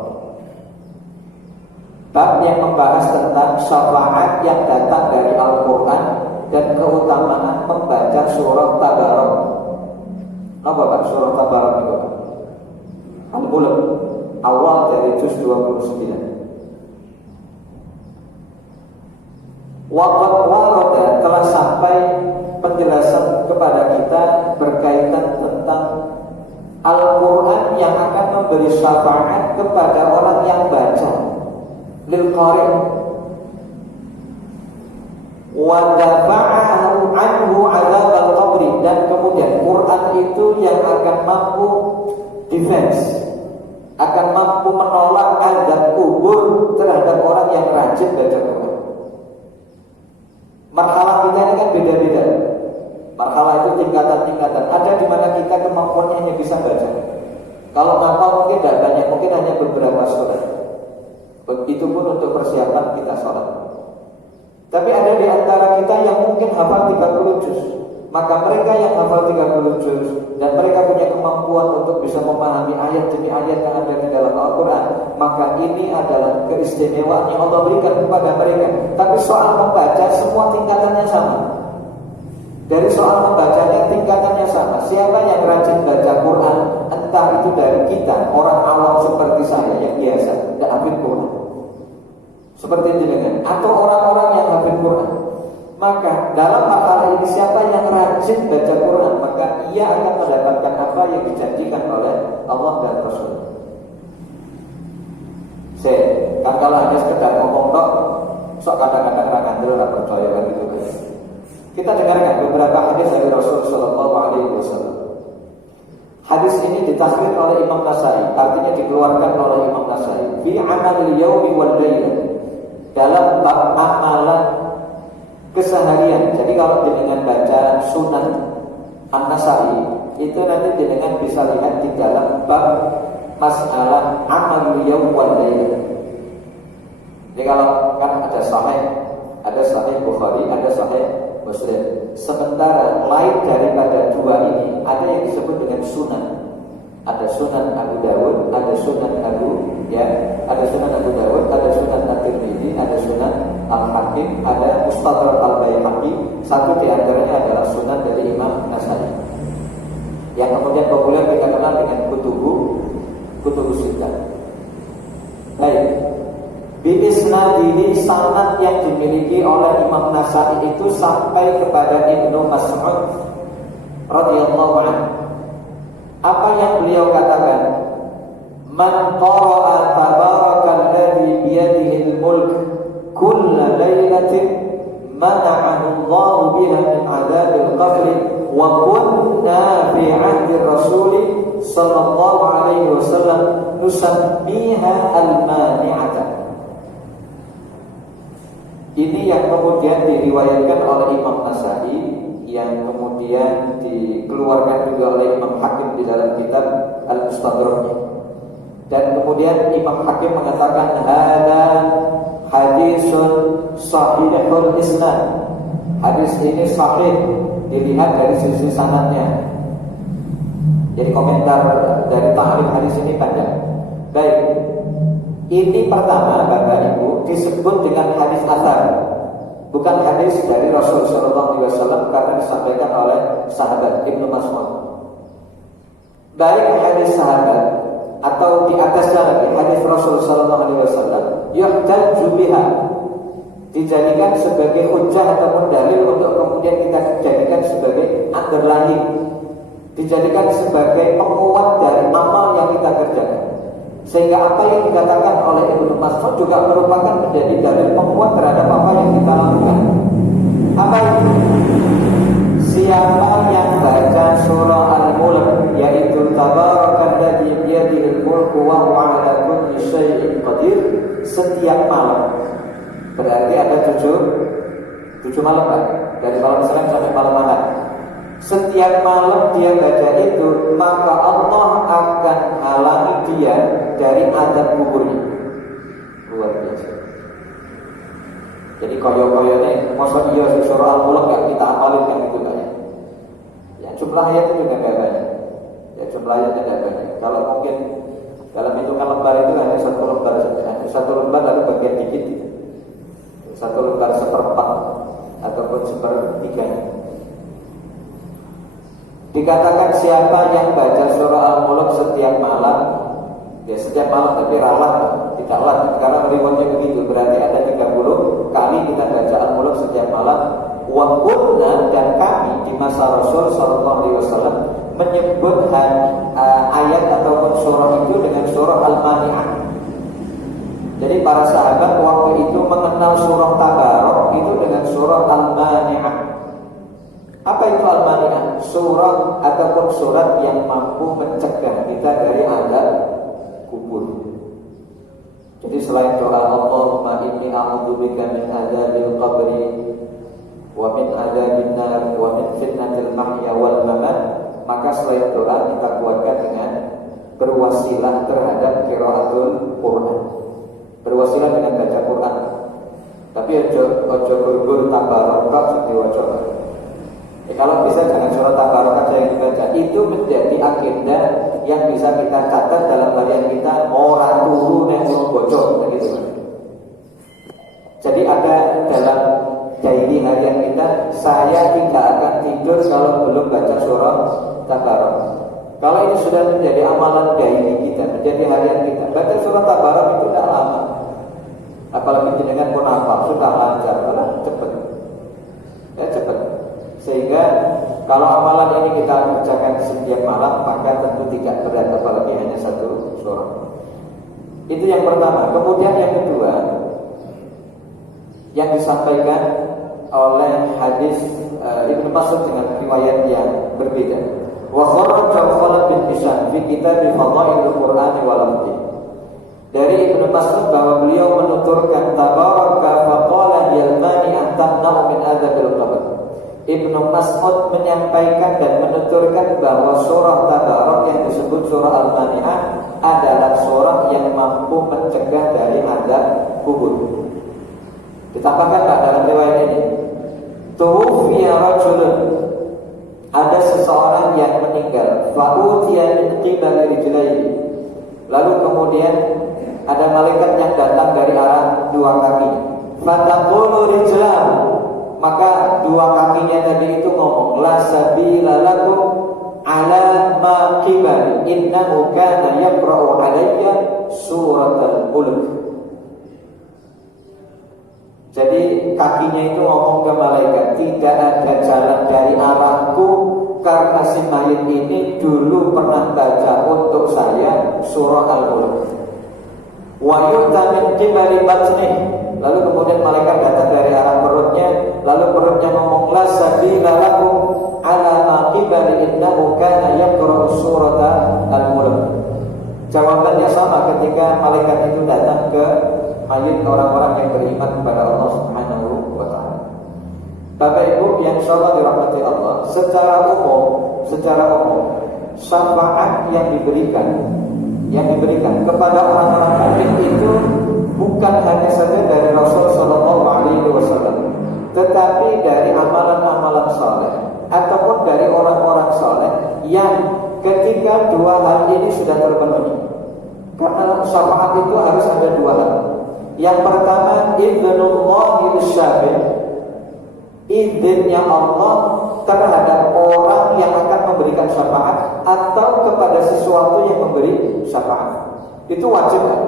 Bab yang membahas tentang syafaat yang datang dari Al-Quran dan keutamaan membaca surah Tabarak. Apa Pak surah Tabarak itu? Al-Mulk, awal dari juz 29. Waqad warada, telah sampai penjelasan kepada kita berkaitan tentang Al-Quran yang akan memberi syafaat kepada orang yang baca, lil qari' wa dafa'ahu anhu 'adzab al-qabri, dan kemudian Quran itu yang akan mampu defense, akan mampu menolak azab kubur terhadap orang yang rajin baca Quran. Marhalah kita ini kan beda-beda. Marhalah itu tingkatan-tingkatan. Ada di mana kita kemampuannya hanya bisa baca. Kalau hafal mungkin tidak banyak, mungkin hanya beberapa surat. Begitu pun untuk persiapan kita sholat. Tapi ada di antara kita yang mungkin hafal 30 juz. Maka mereka yang hafal 30 juz dan mereka punya kemampuan untuk bisa memahami ayat demi ayat yang ada di dalam Al-Quran, maka ini adalah keistimewaan yang Allah berikan kepada mereka. Tapi soal membaca semua tingkatannya sama. Dari soal membacanya tingkatannya sama. Siapa yang rajin baca Quran, entah itu dari kita, orang awam seperti saya yang biasa tidak hafal Quran, seperti jenengan, atau orang-orang yang hafal Quran, maka dalam masalah ini siapa yang rajin baca Quran, maka ia akan mendapatkan apa yang dijanjikan oleh Allah dan Rasul. Kan kalau hanya sekedar ngomong tok, sok kadang-kadang ra kandel ra percaya kan gitu kan. Kita dengarkan beberapa hadis dari Rasul sallallahu alaihi wasallam. Hadis ini ditakhrir oleh Imam Nasai, artinya dikeluarkan oleh Imam Nasai. Fi amalil yaumi wal lail, dalam bab amalan keseharian. Jadi kalau dengan baca Sunan An-Nasai itu nanti dengan bisa lihat di dalam bab masalah amalul yaum wal lail. Jadi kalau kan ada sahih Bukhari, ada sahih Muslim. Sementara lain daripada dua ini ada yang disebut dengan sunan. Ada Sunan Abu Dawud, ada Sunan Abu Dawud, ada Sunan At-Tirmidzi, ada Sunan Al-Hakim, ada Mustadrak Al-Baihaqi. Satu di antaranya adalah Sunan dari Imam Nasai, yang kemudian populer kita kenal dengan Kutubu Sittah. Baik, biisnadihi, sanad yang dimiliki oleh Imam Nasai itu sampai kepada Ibnu Mas'ud radhiyallahu anhu. Apa yang beliau katakan? Man qara'a tabarakalladzi biyadihil mulk kulla lailatin mana'ahu Allahu biha min 'adzabil qabr wa kunna fi 'ahdi Rasul sallallahu alaihi wasallam nusammiha al-mani'ata. Ini yang kemudian diriwayatkan oleh Imam Nasai, yang kemudian dikeluarkan juga oleh Imam Hakim di dalam kitab Al-Mustadraknya. Dan kemudian Imam Hakim mengatakan hada hadisun sahihul isnad. Hadis ini sahih dilihat dari sisi sanadnya. Jadi komentar dari tahrif hadis ini panjang. Baik, ini pertama Bapak Ibu disebut dengan hadis atsar, bukan hadis dari Rasul sallallahu alaihi wasallam, karena disampaikan oleh sahabat Ibnu Mas'ud. Baik hadis sahabat atau di atasnya lagi hadis Rasul sallallahu alaihi wasallam, yuhtaju biha, dijadikan sebagai hujah ataupun dalil untuk kemudian kita jadikan sebagai underlying, dijadikan sebagai penguat dari amal yang kita kerjakan. Sehingga apa yang dikatakan oleh Ibnu Mas'ud juga merupakan menjadi dalil penguat terhadap apa yang kita lakukan. Apa itu? Siapa yang baca surah Al-Mulk, yaitu Tabarakalladzi biyadihil mulku wa huwa 'ala kulli syai'in qadir, setiap malam. Berarti ada 7 malam kan? Dari malam Senin sampai malam Ahad. Setiap malam dia baca itu, maka Allah akan halangi dia dari azab kuburnya. Luar biasa. Jadi koyo-koyonya masa iya surah Al-Mulk gak kita apalin kan gitu kan ya. Ya jumlah ayatnya juga gak banyak. Ya jumlah ayatnya gak banyak. Kalau mungkin dalam hitungan lembar itu hanya 1 lembar saja. Hanya 1 lembar lalu bagian dikit gitu. 1 lembar 1/4 ataupun 1/3. Dikatakan siapa yang baca surah Al-Mulk setiap malam, ya setiap malam tapi ralat, tidak lat, karena riwayatnya begitu. Berarti ada 30 kali kita baca Al-Mulk setiap malam. Wa qulna, dan kami di masa Rasul sallallahu alaihi wasallam menyebut ayat ataupun surah itu dengan surah Al-Mani'ah. Jadi para sahabat waktu itu mengenal surah Tabarok itu dengan surah Al-Mani'ah. Apa itu Al-Mani'ah? Surah ataupun surat yang mampu mencegah kita dari azab kubur. Jadi selain doa Allahumma inni a'udzubika min adzabil qabri wa min adzabin nar wa min fitnatil mahya wal mamat, maka selain doa kita kuatkan dengan berwasilah terhadap qiraatul Quran. Berwasilah dengan baca Quran. Tapi ojo gur-gur tabarok kok diwaca. Kalau bisa jangan surah Tabarok aja yang dibaca. Itu menjadi agenda yang bisa kita catat dalam harian kita. Ora turu nek bocor begitu. Jadi ada dalam diary harian kita, saya tidak akan tidur kalau belum baca surah Tabarok. Kalau ini sudah menjadi amalan diary kita, menjadi harian kita, baca surah Tabarok itu tidak lama. Apalagi dengan pun hafal, sudah lancar, cepat. Ya cepat. Sehingga kalau amalan ini kita kerjakan setiap malam, maka tentu tidak berat, apalagi hanya 1 surah. Itu yang pertama. Kemudian yang kedua, yang disampaikan oleh hadis Ibnu Mas'ud dengan riwayat yang berbeda. Wa kharaja Khalid bin Hisham fi kitab Fadhailul Qur'an wal Amdi. Dari Ibnu Mas'ud bahwa beliau menuturkan tabaraka fa qala yalmani an tamna'u min adzabil qabr. Ibnu Mas'ud menyampaikan dan menuturkan bahwa surah Tabarok yang disebut surah Al-Mani'ah adalah surah yang mampu mencegah dari azab kubur. Ditambahkan Pak dalam riwayat ini, tuwfiya rajulun, ada seseorang yang meninggal, fa'utiya min qibali rijlaihi, lalu kemudian ada malaikat yang datang dari arah 2 kaki, fataqulu rijlahu, maka 2 kakinya tadi itu ngomong, la sabila lakum ala ma qibali innahu kana yaqra'u alayya suratal mulk. Jadi kakinya itu ngomong ke malaikat, tidak ada jalan dari arahku karena si mayit ini dulu pernah baca untuk saya surah Al-Mulk. Wa yu'ta min qibali batnih, lalu kemudian malaikat datang dari arah perutnya, lalu perutnya ngomong, la sabila lakum ala ma qibali innahu kana yaqra'u surata Al-Mulk. Jawabannya sama ketika malaikat itu datang ke mayit orang-orang yang beriman kepada Allah Subhanahu wa taala. Bapak Ibu yang insyaallah dirahmati Allah, secara umum syafaat yang diberikan kepada orang-orang mukmin itu bukan hanya saja dari Rasul sallallahu alaihi wasallam, tetapi dari amalan-amalan saleh ataupun dari orang-orang saleh yang ketika 2 hal ini sudah terpenuhi. Karena syafaat itu harus ada 2 hal. Yang pertama, idzunullahi lisyafi', izinnya Allah terhadap orang yang akan memberikan syafaat atau kepada sesuatu yang memberi syafaat. Itu wajib kan?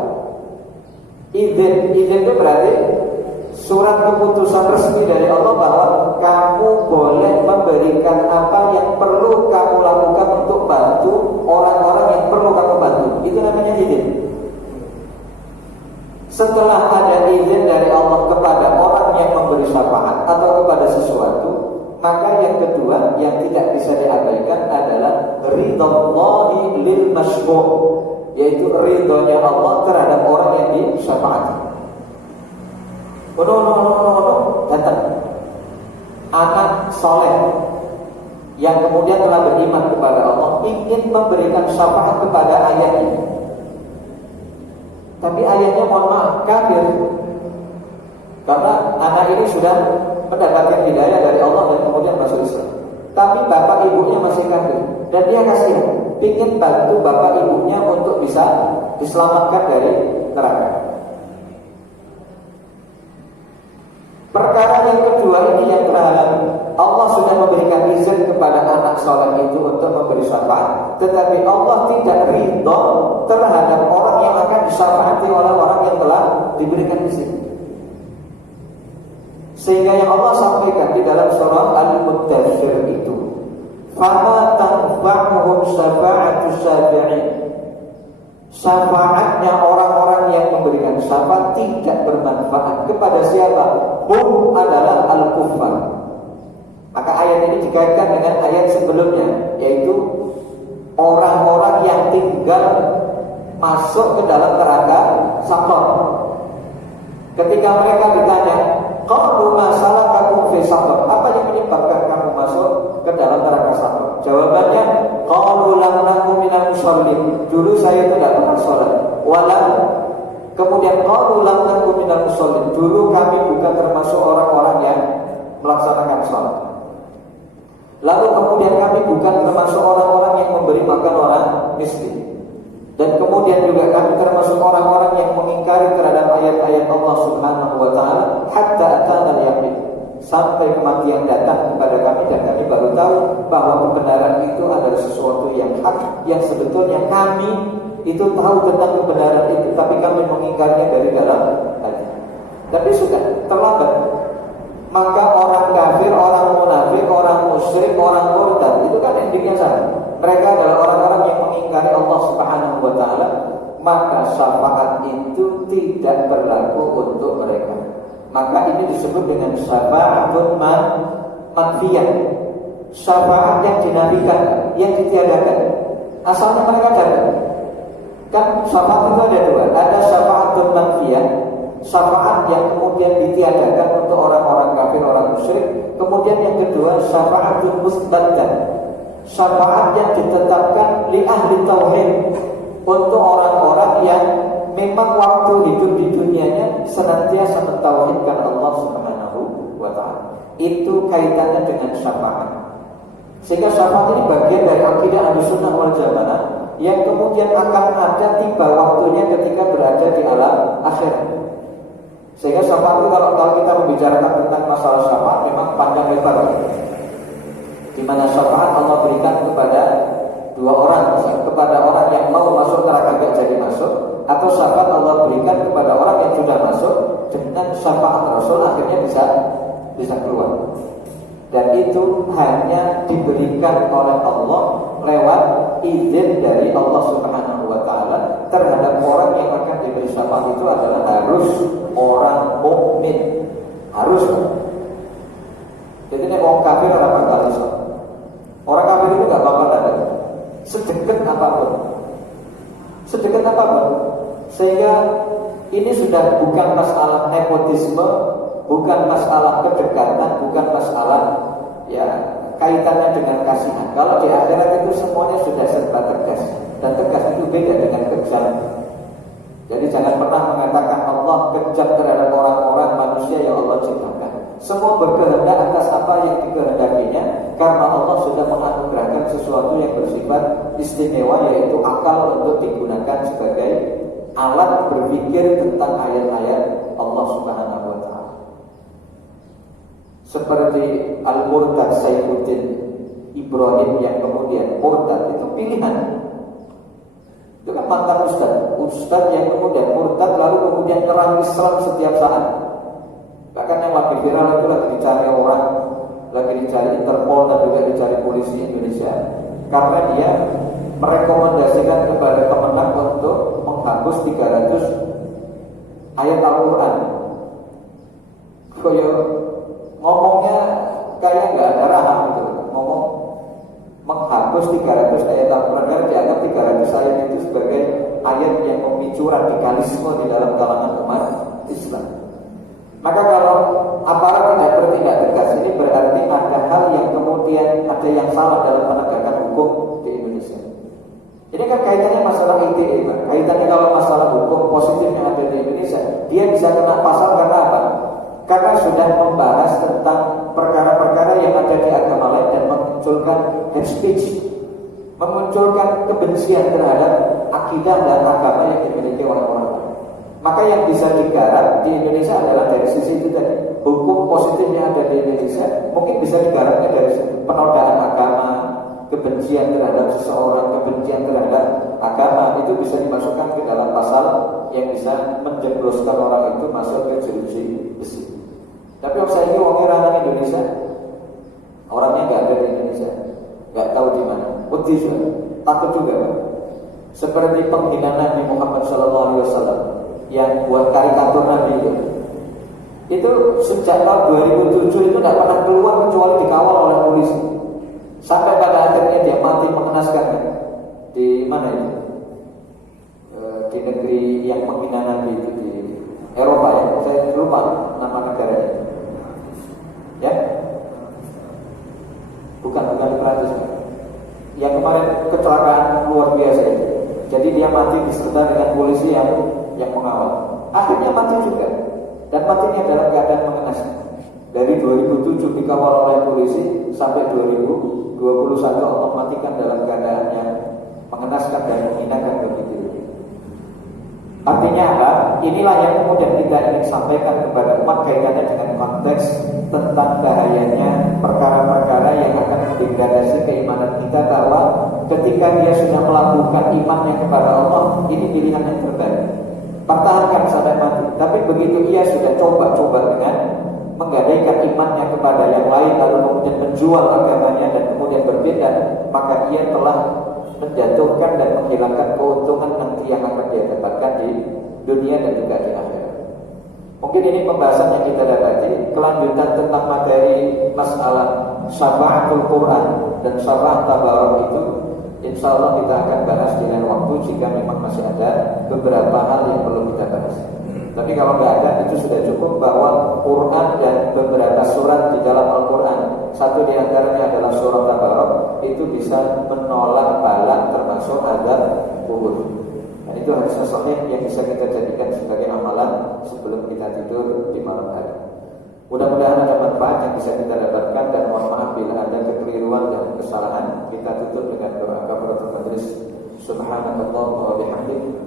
Izin itu berarti surat keputusan resmi dari Allah bahwa kamu boleh memberikan apa yang perlu kamu lakukan untuk bantu orang-orang yang perlu kamu bantu. Itu namanya izin. Setelah ada izin dari Allah kepada orang yang memberi syafaat atau kepada sesuatu, maka yang kedua yang tidak bisa diabaikan adalah ridhallahi lil masyfu', yaitu ridhonya Allah terhadap orang yang disyafaati. Datang anak soleh yang kemudian telah beriman kepada Allah ingin memberikan syafaat kepada ayahnya, tapi ayahnya mohon maaf kafir, karena anak ini sudah mendapatkan hidayah dari Allah dan kemudian masuk Islam. Tapi bapak ibunya masih kafir dan dia kasihan, ingin bantu bapak ibunya untuk bisa diselamatkan dari neraka. Perkara yang kedua ini yang terhadap Allah sudah memberikan izin kepada anak soleh itu untuk memberi syafaat, tetapi Allah tidak ridho terhadap orang yang akan disyafaati oleh orang yang telah diberikan izin. Sehingga yang Allah sampaikan di dalam surah Al-Muddathir itu, fama tanfa'uhum syafa'atu syafi'in. Syafaatnya orang-orang yang memberikan syafaat tidak bermanfaat kepada siapa? Hum adalah al-kuffar. Maka ayat ini dikaitkan dengan ayat sebelumnya, yaitu orang-orang yang tinggal masuk ke dalam neraka saqar. Ketika mereka ditanya, qalu ma salakakum fi saqar? Apa yang menyebabkan kamu masuk ke dalam neraka saqar? Jawabannya, qalu lam nakum minal musallin. Dulu saya tidak pernah salat. Kemudian qalu lam nakum minal musallin. Dulu kami bukan termasuk orang-orang yang melaksanakan salat. Lalu kemudian kami bukan termasuk orang-orang yang memberi makan orang miskin. Dan kemudian juga kami termasuk orang-orang yang mengingkari terhadap ayat-ayat Allah Subhanahu wa taala hatta atana al-yaqin, sampai kematian datang kepada kami dan kami baru tahu bahwa kebenaran itu adalah sesuatu yang hak, yang sebetulnya kami itu tahu tentang kebenaran itu, tapi kami mengingkarinya dari dalam hati. Tapi sudah terlambat. Maka orang kafir, orang munafik, orang musyrik, orang murtad itu kan endingnya sama. Mereka adalah orang-orang yang mengingkari Allah Subhanahu wa taala, maka syafaat itu tidak berlaku untuk mereka. Maka ini disebut dengan syafa'atun manfiyah. Syafaat yang dinafikan, yang ditiadakan. Asalnya mereka datang. Kan syafaat itu ada dua. Ada syafa'atun manfiyah, syafaat yang kemudian ditiadakan untuk orang-orang kafir, orang musyrik. Kemudian yang kedua syafa'atun musbatan, syafaat yang ditetapkan li ahli tauhid, untuk orang-orang yang memang waktu hidup di dunianya senantiasa mentauhidkan Allah Subhanahu wa taala. Itu kaitannya dengan syafaat. Sehingga syafaat ini bagian dari akidah Ahlussunnah wal Jamaah yang kemudian akan ada tiba waktunya ketika berada di alam akhirat. Sehingga syafaat itu kalau kita membicarakan tentang masalah syafaat memang panjang lebar. Di mana syafaat Allah berikan kepada dua orang, kepada orang yang mau masuk neraka gak jadi masuk, atau syafaat Allah berikan kepada orang yang sudah masuk dengan syafaat Rasul akhirnya bisa keluar. Dan itu hanya diberikan oleh Allah lewat izin dari Allah Subhanahu wa taala terhadap orang yang akan diberi syafaat. Itu adalah harus orang mukmin, harus. Jadi ini orang kafir orang bakal Islam. Orang kafir itu gak bakal ada sedekat apapun. Sehingga ini sudah bukan masalah nepotisme, bukan masalah kedekatan, bukan masalah ya kaitannya dengan kasihan. Kalau di akhirat itu semuanya sudah serba tegas, dan tegas itu beda dengan kejam. Jadi jangan pernah mengatakan Allah kejam terhadap orang-orang manusia yang Allah ciptakan. Semua berkehendak atas apa yang dikehendakinya, karena Allah sudah menganugerahkan sesuatu yang bersifat istimewa, yaitu akal untuk digunakan sebagai alat berpikir tentang ayat-ayat Allah Subhanahu wa taala. Seperti Al-Murtad Saifuddin Ibrahim yang kemudian murtad, itu pilihan. Itu kan mantan ustaz yang kemudian murtad lalu kemudian nyerang Islam setiap saat. lagi viral itu lagi dicari orang, lagi dicari Interpol dan juga dicari polisi Indonesia karena dia merekomendasikan kepada Kemenang untuk menghapus 300 ayat Al-Quran. Koyo ngomongnya kayak nggak ada rahang gitu, ngomong menghapus 300 ayat Al-Quran karena dianggap 300 ayat itu sebagai ayat yang memicu radikalisme di dalam kalangan umat Islam. Maka kalau aparat tidak bertindak tegas, ini berarti ada hal yang kemudian ada yang salah dalam penegakan hukum di Indonesia. Ini kan kaitannya masalah ITE, Pak. Kaitannya kalau masalah hukum positif yang ada di Indonesia, dia bisa kena pasal karena apa? Karena sudah membahas tentang perkara-perkara yang ada di agama lain dan memunculkan hate speech, memunculkan kebencian terhadap akidah dan agama yang dimiliki oleh orang lain. Maka yang bisa digarap di Indonesia adalah dari sisi itu tadi. Hukum positif yang ada di Indonesia mungkin bisa digarapnya dari penodaan agama, kebencian terhadap seseorang, kebencian terhadap agama, itu bisa dimasukkan ke dalam pasal yang bisa menjebloskan orang itu masuk ke jeruji besi. Tapi kalau saya ini orang Indonesia, orangnya nggak ada di Indonesia, nggak tahu di mana, putih juga, takut juga, Pak. Seperti penghinaan Nabi Muhammad SAW yang buat karikatur Nabi itu sejak tahun 2007 itu tidak pernah keluar kecuali dikawal oleh polisi. Sampai pada akhirnya dia mati mengenaskan di mana itu? Di negeri yang menghina Nabi itu di Eropa ya. Saya lupa nama negaranya. Ya? Bukan di Prancis. Yang kemarin kecelakaan luar biasa itu. Jadi dia mati disertai dengan polisi yang mengawal. Akhirnya mati juga. Dan matinya dalam keadaan mengenaskan. Dari 2007 dikawal oleh polisi sampai 2021 Allah matikan dalam keadaan yang mengenaskan dan menghinakan begitu. Artinya apa? Inilah yang kemudian kita ingin sampaikan kepada umat kaitannya dengan konteks tentang bahayanya perkara-perkara yang akan mendegradasi keimanan kita, bahwa ketika dia sudah melakukan imannya kepada Allah, ini pilihan yang terbaik. Pertahankan sampai mati. Tapi begitu ia sudah coba-coba dengan menggadaikan imannya kepada yang lain, lalu kemudian menjual agamanya dan kemudian berbeda, maka ia telah menjatuhkan dan menghilangkan keuntungan nanti yang akan dia dapatkan di dunia dan juga di akhirat. Mungkin ini pembahasan yang kita dapati, kelanjutan tentang materi masalah syafa'atul Quran dan syafa'at tabarok itu insya Allah kita akan bahas di lain waktu jika memang masih ada beberapa hal yang perlu kita bahas. Tapi kalau nggak ada, itu sudah cukup bahwa Quran dan beberapa surat di dalam Al-Quran, satu di antaranya adalah surat Tabarok, itu bisa menolak bala termasuk azab kubur. Dan itu harusnya sahih yang bisa kita jadikan sebagai amalan sebelum kita tidur di malam hari. Mudah-mudahan ada manfaat yang bisa kita dapatkan, dan mohon maaf bila ada kekeliruan dan kesalahan. Kita tutup dengan doa kafaratul majlis. Subhanallah wa bihamdihi